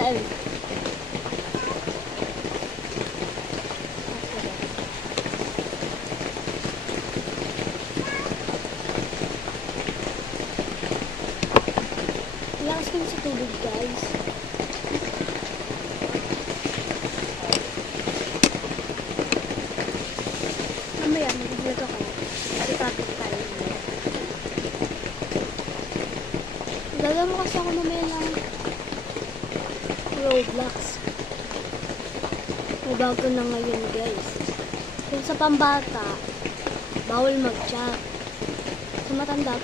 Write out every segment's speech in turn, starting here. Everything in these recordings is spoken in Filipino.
Ay. Lakas kami sa tubig, guys. Mamaya, mag-vlog ako. Kasi topic tayo. Lalaro kasi ako mamaya ng Roblox. May bago na ngayon, guys. Kung sa pambata, bawal mag-chat. Sa matanda,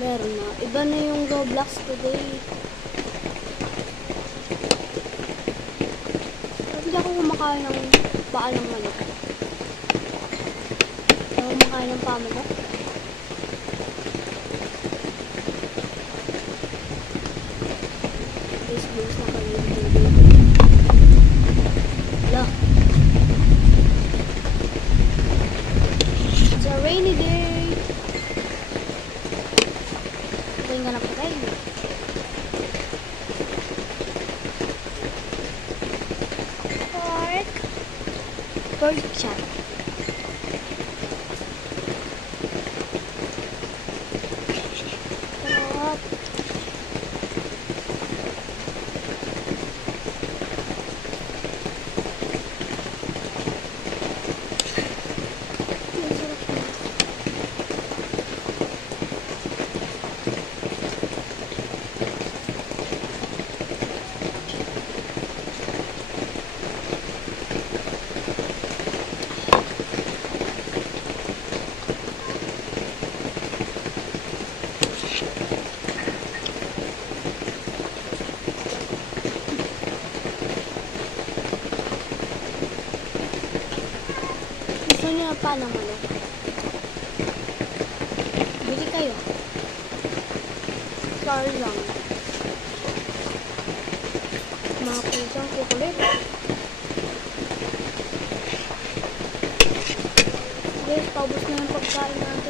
meron na. Iba na yung Roblox today. Hindi ako kumakain ng paa ng manok. Ako kumakain ng paa manok. Blues na kami yung tubig. Hala. It's a rainy day. Patayin ka na patayin. Pork chop. Gusto niyo na pa ng manok? Bili kayo. Sorry lang. Mga pusang kukulit. Guys, paubos na yung pagkain namin.